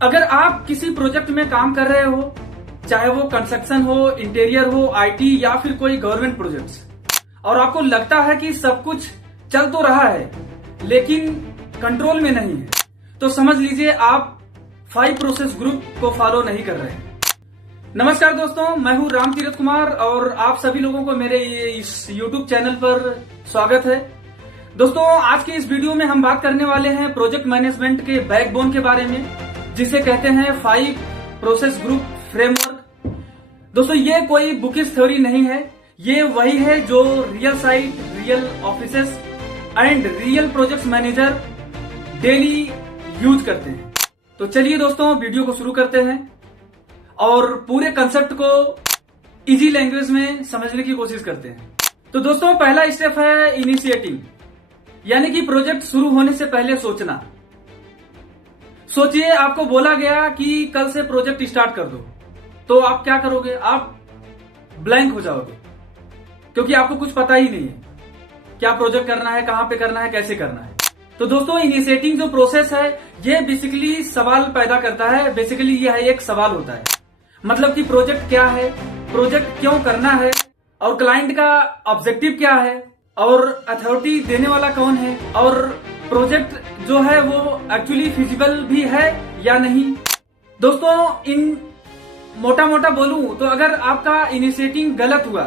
अगर आप किसी प्रोजेक्ट में काम कर रहे हो, चाहे वो कंस्ट्रक्शन हो, इंटीरियर हो, आईटी या फिर कोई गवर्नमेंट प्रोजेक्ट्स, और आपको लगता है कि सब कुछ चल तो रहा है लेकिन कंट्रोल में नहीं है, तो समझ लीजिए आप 5 प्रोसेस ग्रुप को फॉलो नहीं कर रहे हैं। नमस्कार दोस्तों, मैं हूं राम तीरथ कुमार और आप सभी लोगों को मेरे इस YouTube चैनल पर स्वागत है। दोस्तों, आज के इस वीडियो में हम बात करने वाले हैं प्रोजेक्ट मैनेजमेंट के बैकबोन के बारे में, जिसे कहते हैं 5 प्रोसेस ग्रुप फ्रेमवर्क। दोस्तों, ये कोई बुकिश थ्योरी नहीं है, ये वही है जो real site, real offices and real project manager daily use करते हैं। तो चलिए दोस्तों, वीडियो को शुरू करते हैं और पूरे कंसेप्ट को इजी लैंग्वेज में समझने की कोशिश करते हैं। तो दोस्तों, पहला स्टेप है इनिशिएटिंग, यानी कि प्रोजेक्ट शुरू होने से पहले सोचना। सोचिए, आपको बोला गया कि कल से प्रोजेक्ट स्टार्ट कर दो, तो आप क्या करोगे? आप ब्लैंक हो जाओगे, क्योंकि आपको कुछ पता ही नहीं है क्या प्रोजेक्ट करना है, कहां पे करना है, कैसे करना है। तो दोस्तों, इनिशिएटिंग जो प्रोसेस है ये बेसिकली सवाल पैदा करता है। बेसिकली यह एक सवाल होता है, मतलब कि प्रोजेक्ट क्या है, प्रोजेक्ट क्यों करना है, और क्लाइंट का ऑब्जेक्टिव क्या है, और अथॉरिटी देने वाला कौन है, और प्रोजेक्ट जो है वो एक्चुअली फिजिबल भी है या नहीं। दोस्तों, इन मोटा मोटा बोलूं तो अगर आपका इनिशिएटिंग गलत हुआ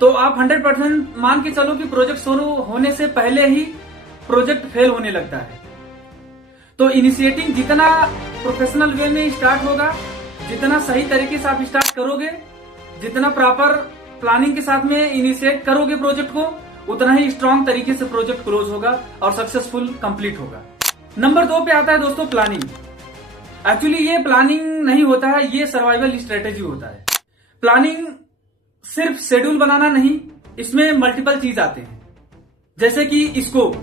तो आप 100% मान के चलो कि प्रोजेक्ट शुरू होने से पहले ही प्रोजेक्ट फेल होने लगता है। तो इनिशिएटिंग जितना प्रोफेशनल वे में स्टार्ट होगा, जितना सही तरीके से आप स्टार्ट करोगे, जितना प्रॉपर प्लानिंग के साथ में इनिशिएट करोगे प्रोजेक्ट को, उतना ही स्ट्रांग तरीके से प्रोजेक्ट क्लोज होगा और सक्सेसफुल कंप्लीट होगा। नंबर 2 पे आता है दोस्तों प्लानिंग। एक्चुअली ये प्लानिंग नहीं होता है, ये सर्वाइवल स्ट्रेटेजी होता है। प्लानिंग सिर्फ शेड्यूल बनाना नहीं, इसमें मल्टीपल चीज आते हैं, जैसे कि स्कोप,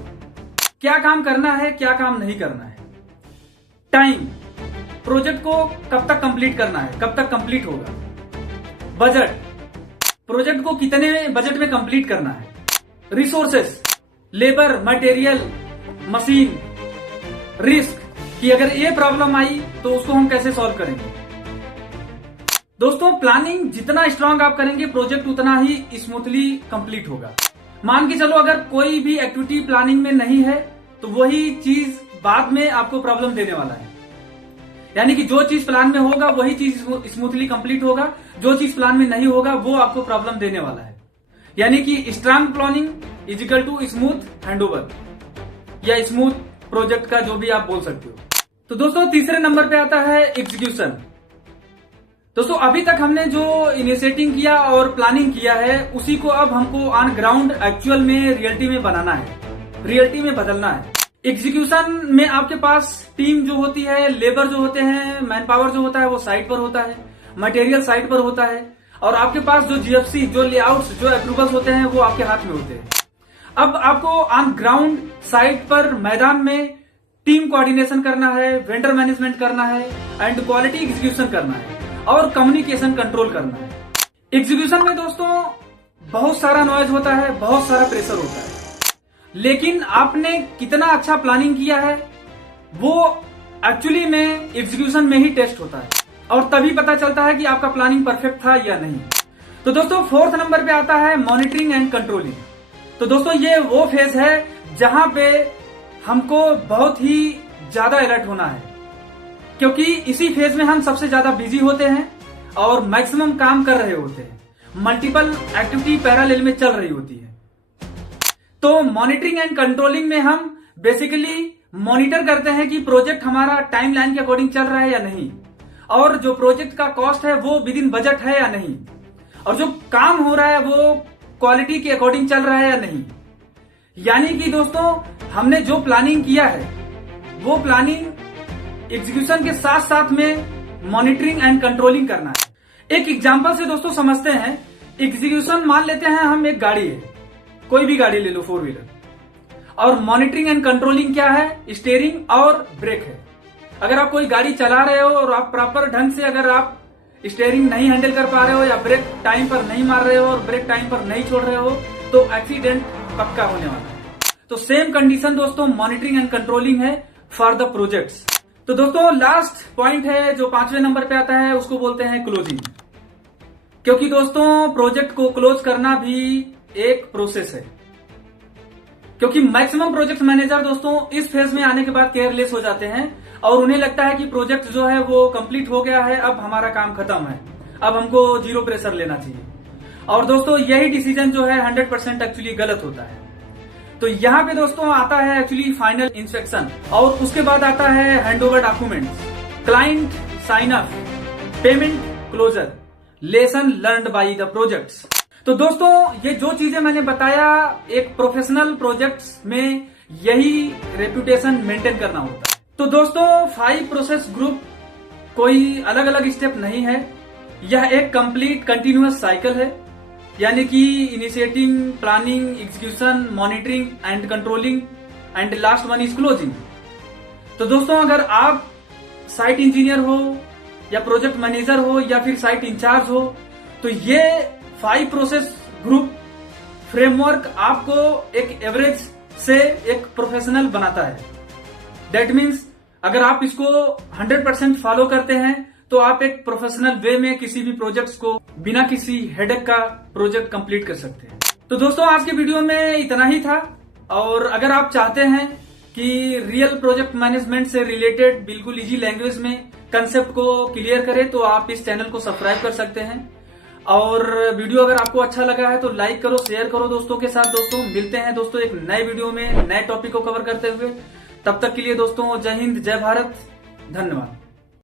क्या काम करना है, क्या काम नहीं करना है, टाइम, प्रोजेक्ट को कब तक कंप्लीट करना है, कब तक कंप्लीट होगा, बजट, प्रोजेक्ट को कितने बजट में कंप्लीट करना है, resources, labour, material, machine, risk कि अगर ये प्रॉब्लम आई तो उसको हम कैसे सॉल्व करेंगे। दोस्तों, प्लानिंग जितना स्ट्रांग आप करेंगे, प्रोजेक्ट उतना ही स्मूथली कंप्लीट होगा। मान के चलो अगर कोई भी एक्टिविटी प्लानिंग में नहीं है तो वही चीज बाद में आपको प्रॉब्लम देने वाला है। यानी कि जो चीज प्लान में होगा वही चीज स्मूथली कंप्लीट होगा, जो चीज प्लान में नहीं होगा वो आपको प्रॉब्लम देने वाला है। यानी कि strong planning is equal to smooth handover या स्मूथ प्रोजेक्ट का जो भी आप बोल सकते हो। तो दोस्तों, तीसरे नंबर पे आता है एग्जीक्यूशन। दोस्तों, अभी तक हमने जो इनिशिएटिंग किया और प्लानिंग किया है उसी को अब हमको ऑन ग्राउंड एक्चुअल में रियलिटी में बनाना है, रियलिटी में बदलना है। एग्जीक्यूशन में आपके पास टीम जो होती है, लेबर जो होते हैं, मैन पावर जो होता है वो साइट पर होता है, मटेरियल साइट पर होता है, और आपके पास जो जीएफसी, जो लेआउट्स, जो अप्रूवल्स होते हैं वो आपके हाथ में होते हैं। अब आपको ऑन ग्राउंड साइट पर मैदान में टीम कोऑर्डिनेशन करना है, वेंडर मैनेजमेंट करना है एंड क्वालिटी एग्जीक्यूशन करना है और कम्युनिकेशन कंट्रोल करना है। एग्जीक्यूशन में दोस्तों बहुत सारा नॉइज होता है, बहुत सारा प्रेशर होता है, लेकिन आपने कितना अच्छा प्लानिंग किया है वो एक्चुअली में एग्जीक्यूशन में ही टेस्ट होता है और तभी पता चलता है कि आपका प्लानिंग परफेक्ट था या नहीं। तो दोस्तों, 4th नंबर पे आता है मॉनिटरिंग एंड कंट्रोलिंग। तो दोस्तों, ये वो फेज है जहां पे हमको बहुत ही ज्यादा अलर्ट होना है, क्योंकि इसी फेज में हम सबसे ज्यादा बिजी होते हैं और मैक्सिमम काम कर रहे होते हैं, मल्टीपल एक्टिविटी पैरेलल में चल रही होती है। तो मॉनिटरिंग एंड कंट्रोलिंग में हम बेसिकली मॉनिटर करते हैं कि प्रोजेक्ट हमारा टाइमलाइन के अकॉर्डिंग चल रहा है या नहीं, और जो प्रोजेक्ट का कॉस्ट है वो विद इन बजट है या नहीं, और जो काम हो रहा है वो क्वालिटी के अकॉर्डिंग चल रहा है या नहीं। यानी कि दोस्तों, हमने जो प्लानिंग किया है वो प्लानिंग एग्जीक्यूशन के साथ साथ में मॉनिटरिंग एंड कंट्रोलिंग करना है। एक एग्जांपल से दोस्तों समझते हैं। एग्जीक्यूशन मान लेते हैं हम, एक गाड़ी है, कोई भी गाड़ी ले लो, 4 व्हीलर, और मॉनिटरिंग एंड कंट्रोलिंग क्या है? स्टीयरिंग और ब्रेक है। अगर आप कोई गाड़ी चला रहे हो और आप प्रॉपर ढंग से अगर आप स्टीयरिंग नहीं हैंडल कर पा रहे हो या ब्रेक टाइम पर नहीं मार रहे हो और ब्रेक टाइम पर नहीं छोड़ रहे हो तो एक्सीडेंट पक्का होने वाला है। तो सेम कंडीशन दोस्तों मॉनिटरिंग एंड कंट्रोलिंग है फॉर द प्रोजेक्ट्स। तो दोस्तों लास्ट पॉइंट है जो 5वें नंबर पे आता है, उसको बोलते हैं क्लोजिंग। क्योंकि दोस्तों प्रोजेक्ट को क्लोज करना भी एक प्रोसेस है। क्योंकि मैक्सिमम प्रोजेक्ट मैनेजर दोस्तों इस फेज में आने के बाद केयरलेस हो जाते हैं और उन्हें लगता है कि प्रोजेक्ट जो है वो कंप्लीट हो गया है, अब हमारा काम खत्म है, अब हमको जीरो प्रेशर लेना चाहिए। और दोस्तों यही डिसीजन जो है 100% एक्चुअली गलत होता है। तो यहाँ पे दोस्तों आता है एक्चुअली फाइनल इंस्पेक्शन और उसके बाद आता है handover documents, client sign up, payment closure, lesson learned by the projects. तो दोस्तों ये जो चीजें मैंने बताया, एक प्रोफेशनल प्रोजेक्ट्स में यही रेपुटेशन मेंटेन करना होता है। तो दोस्तों 5 प्रोसेस ग्रुप कोई अलग अलग स्टेप नहीं है, यह एक कंप्लीट कंटिन्यूअस साइकिल है। यानी कि initiating, planning, execution, monitoring and controlling and last one is closing. तो दोस्तों अगर आप साइट इंजीनियर हो या प्रोजेक्ट मैनेजर हो या फिर साइट इंचार्ज हो, तो ये 5 प्रोसेस ग्रुप फ्रेमवर्क आपको एक एवरेज से एक प्रोफेशनल बनाता है। दैट मीन्स अगर आप इसको 100% फॉलो करते हैं तो आप एक प्रोफेशनल वे में किसी भी प्रोजेक्ट्स को बिना किसी हेडेक का प्रोजेक्ट कंप्लीट कर सकते हैं। तो दोस्तों आज के वीडियो में इतना ही था। और अगर आप चाहते हैं कि रियल प्रोजेक्ट मैनेजमेंट से रिलेटेड बिल्कुल इजी लैंग्वेज में कंसेप्ट को क्लियर करें तो आप इस चैनल को सब्सक्राइब कर सकते हैं। और वीडियो अगर आपको अच्छा लगा है तो लाइक करो, शेयर करो दोस्तों के साथ। दोस्तों मिलते हैं दोस्तों एक नए वीडियो में नए टॉपिक को कवर करते हुए। तब तक के लिए दोस्तों जय हिंद, जय भारत, धन्यवाद।